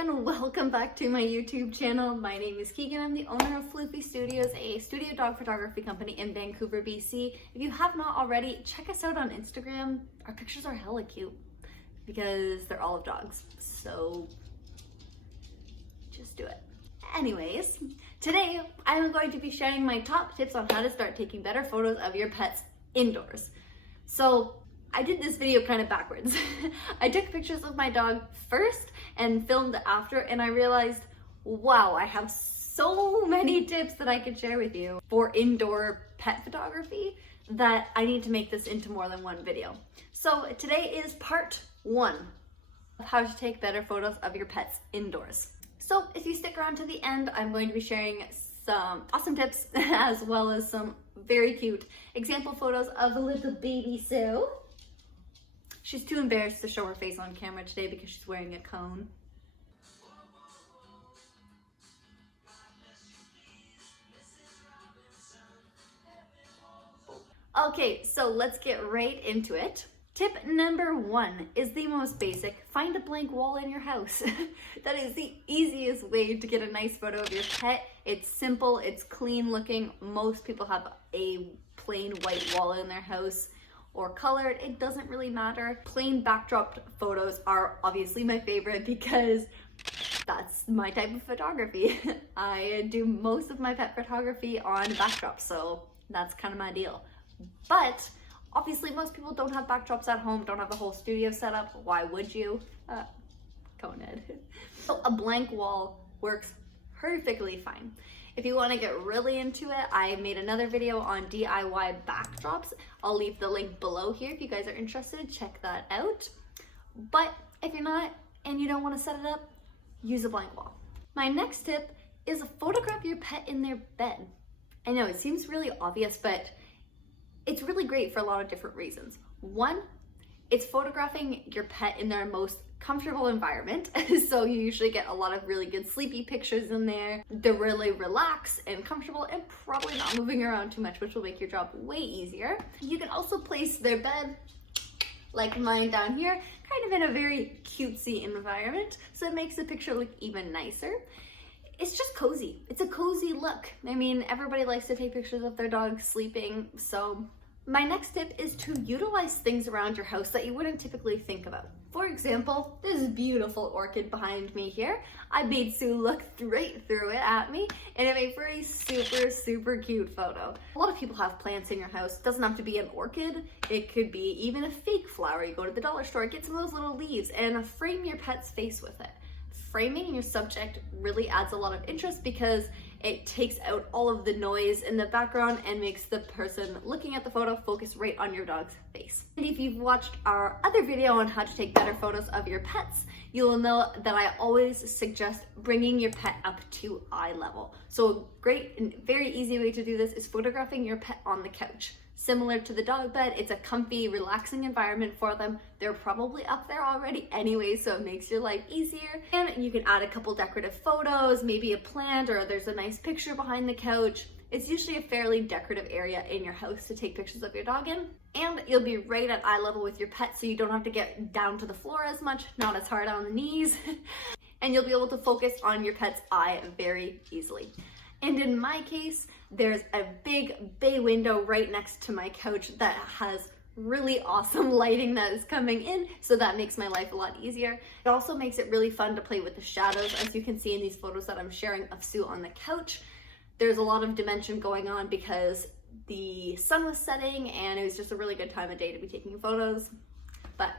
and welcome back to my YouTube channel. My name is Keegan. I'm the owner of FLOOFY Studios, a studio dog photography company in Vancouver, BC. If you have not already, check us out on Instagram. Our pictures are hella cute because they're all of dogs, so just do it. Anyways, today I'm going to be sharing my top tips on how to start taking better photos of your pets indoors. So I did this video kind of backwards. I took pictures of my dog first and filmed after, and I realized, wow, I have so many tips that I could share with you for indoor pet photography that I need to make this into more than one video. So today is part 1 of how to take better photos of your pets indoors. So if you stick around to the end, I'm going to be sharing some awesome tips as well as some very cute example photos of a little baby Sue. She's too embarrassed to show her face on camera today because she's wearing a cone. Okay, so let's get right into it. Tip number 1 is the most basic. Find a blank wall in your house. That is the easiest way to get a nice photo of your pet. It's simple, it's clean looking. Most people have a plain white wall in their house or colored, it doesn't really matter. Plain backdrop photos are obviously my favorite because that's my type of photography. I do most of my pet photography on backdrops, so that's kind of my deal. But obviously most people don't have backdrops at home, don't have a whole studio set up. Why would you? Conehead. So a blank wall works perfectly fine. If you want to get really into it, I made another video on DIY backdrops. I'll leave the link below here if you guys are interested. Check that out. But if you're not and you don't want to set it up, use a blank wall. My next tip is photograph your pet in their bed. I know it seems really obvious, but it's really great for a lot of different reasons. One, it's photographing your pet in their most comfortable environment. So you usually get a lot of really good sleepy pictures in there. They're really relaxed and comfortable and probably not moving around too much, which will make your job way easier. You can also place their bed, like mine down here, kind of in a very cutesy environment. So it makes the picture look even nicer. It's just cozy. It's a cozy look. I mean, everybody likes to take pictures of their dog sleeping, so my next tip is to utilize things around your house that you wouldn't typically think about. For example, this beautiful orchid behind me here. I made Sue look right through it at me, and it made for a super cute photo. A lot of people have plants in your house. It doesn't have to be an orchid. It could be even a fake flower. You go to the dollar store, get some of those little leaves, and frame your pet's face with it. Framing your subject really adds a lot of interest because it takes out all of the noise in the background and makes the person looking at the photo focus right on your dog's face. And if you've watched our other video on how to take better photos of your pets, you'll know that I always suggest bringing your pet up to eye level. So a great and very easy way to do this is photographing your pet on the couch. Similar to the dog bed, it's a comfy, relaxing environment for them. They're probably up there already anyway, so it makes your life easier. And you can add a couple decorative photos, maybe a plant, or there's a nice picture behind the couch. It's usually a fairly decorative area in your house to take pictures of your dog in. And you'll be right at eye level with your pet, so you don't have to get down to the floor as much, not as hard on the knees. And you'll be able to focus on your pet's eye very easily. And in my case, there's a big bay window right next to my couch that has really awesome lighting that is coming in, so that makes my life a lot easier. It also makes it really fun to play with the shadows. As you can see in these photos that I'm sharing of Sue on the couch, there's a lot of dimension going on because the sun was setting and it was just a really good time of day to be taking photos, but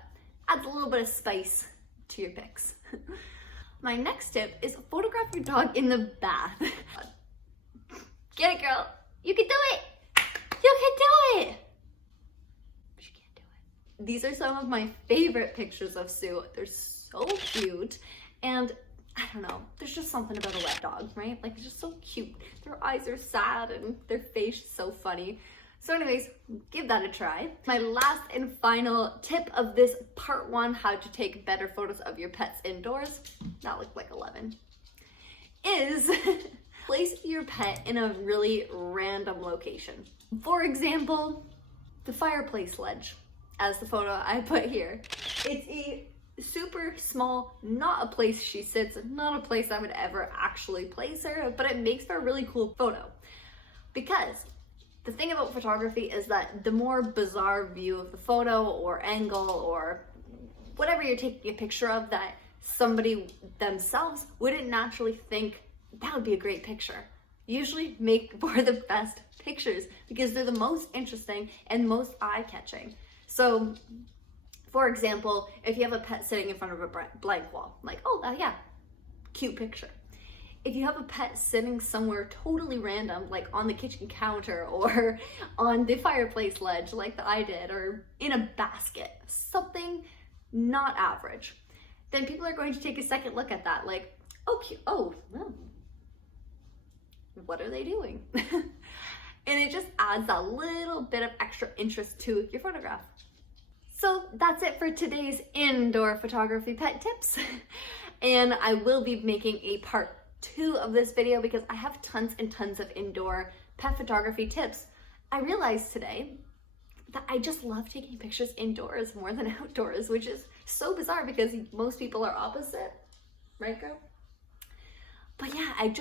adds a little bit of spice to your pics. My next tip is photograph your dog in the bath. Get it, girl. You can do it. You can do it. She can't do it. These are some of my favorite pictures of Sue. They're so cute. And I don't know, there's just something about a wet dog, right? Like, it's just so cute. Their eyes are sad and their face is so funny. So anyways, give that a try. My last and final tip of this part 1, how to take better photos of your pets indoors, that looked like 11, is place your pet in a really random location. For example, the fireplace ledge, as the photo I put here. It's a super small, not a place she sits, not a place I would ever actually place her, but it makes for a really cool photo. Because the thing about photography is that the more bizarre view of the photo or angle or whatever you're taking a picture of that somebody themselves wouldn't naturally think that would be a great picture, usually make for the best pictures because they're the most interesting and most eye-catching. So for example, if you have a pet sitting in front of a blank wall, like, oh yeah, cute picture. If you have a pet sitting somewhere totally random, like on the kitchen counter or on the fireplace ledge like I did, or in a basket, something not average, then people are going to take a second look at that like, oh, cute. Oh, well, what are they doing? And it just adds a little bit of extra interest to your photograph. So that's it for today's indoor photography pet tips. And I will be making a part 2 of this video because I have tons and tons of indoor pet photography tips. I realized today that I just love taking pictures indoors more than outdoors, which is so bizarre because most people are opposite, right, girl? But yeah, I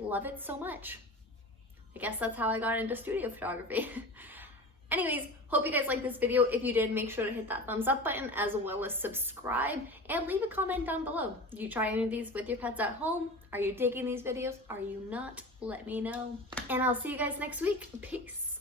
love it so much. I guess that's how I got into studio photography. Anyways, hope you guys liked this video. If you did, make sure to hit that thumbs up button as well as subscribe and leave a comment down below. Do you try any of these with your pets at home? Are you digging these videos? Are you not? Let me know. And I'll see you guys next week. Peace.